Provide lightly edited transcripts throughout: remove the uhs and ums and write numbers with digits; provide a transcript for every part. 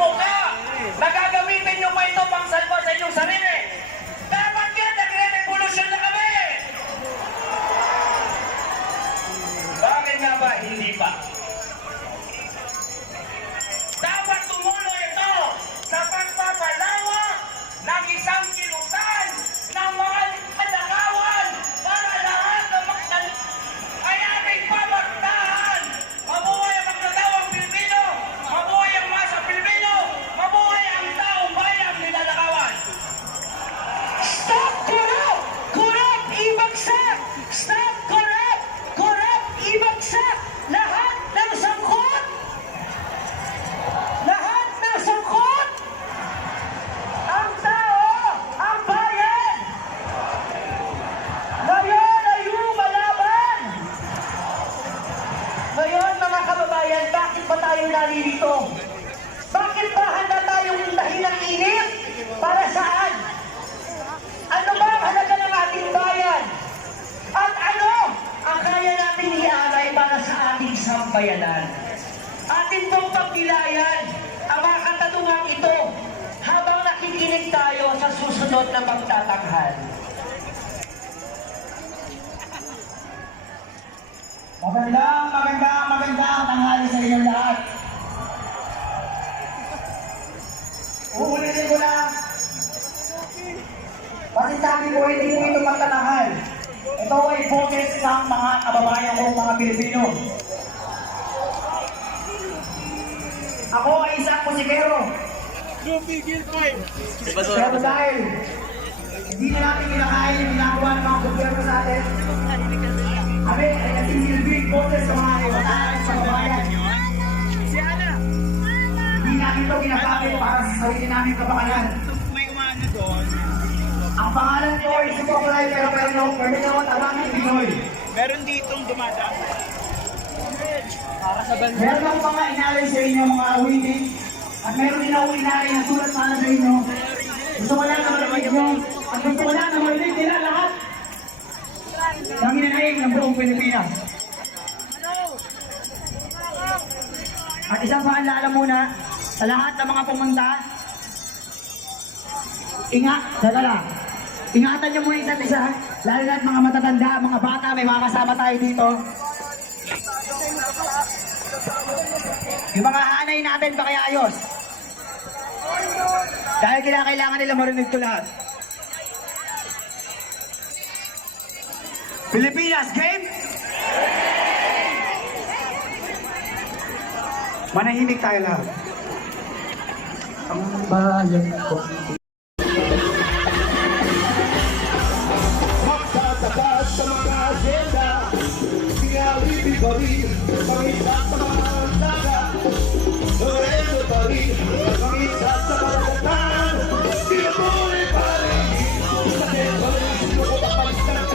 muka na gagamitin nyo pa ito pang salva sa inyong sarili. Dapat yan, nagre-revolution na kami! Bakit nga ba hindi pa? Dapat tumulo ito sa pagpapalawak ng isang kilusan ng mga kalakawan para lahat ng mga ay ating pamagtahan. Mabuhay ang magtatawang Pilipino, mabuhay ang masa Pilipino, mabuhay ang taong bayang nilalakawan. Stop corrupt! Corrupt ibagsak! Stop corrupt! Corrupt ibagsak! Lahat ng sangkot! Lahat ng sangkot! Ang tao! Ang bayan! Ngayon ay lumalaban! Ngayon mga kababayan, bakit ba tayo nalilito? Bakit ba handa tayong hintahin ng init? Para saan? Ano ba ang halaga ng ating bayan? At ano ang kaya natin ialay para sa ating sambayanan? Atin pong pagnilayan ang mga katanungan ito habang nakikinig tayo sa susunod na magtatanghal. Magandang tanghali sa inyong lahat. Uulitin ko lang. Pasinsabi ko, hindi po ito magtanahal. Ito ay boses ng mga kababayan ko, mga Pilipino. Ako ay isang musikero. Pero dahil hindi na natin kinakain yung ginagawa ng mga gobyerno sa atin, kami ay nasisilbing boses sa mga kababayan sa kababayan. Hindi natin ito ginagapit para sa sarili namin kapakanan. Ang pangalan ko ay si Poplay pero no, tawagin ni Pinoy. Meron ditong dumadaan. Meron akong mga inalay sa inyo mga awitin at meron din akong inalay na sulat para sa inyo. Gusto ko lang na marinig nyo at gusto ko lang na marinig nila lahat ng inanayin ng buong Pilipinas. At isang paalala muna sa lahat ng mga pumunta, ingatan nyo muna isa't isa, lalo na mga matatanda, mga bata, may mga kasama tayo dito. Yung mga hanay natin pa kaya ayos. Dahil kailangan nila marinig ito lahat. Pilipinas, game? Manahimik tayo lahat. Ang bayan ko. Magtatakas sa mga agenda, singawi pa rin, pangitak sa mga daga, oreno pa rin, pangitak sa mga katan, pinatuloy pa rin, sa tempo rin, sinukapagtan,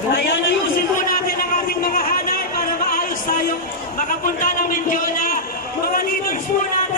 Ngayon, ayusin po natin ang ating mga hanay para maayos tayong makapunta ng Mendiola. Mga leaders po natin.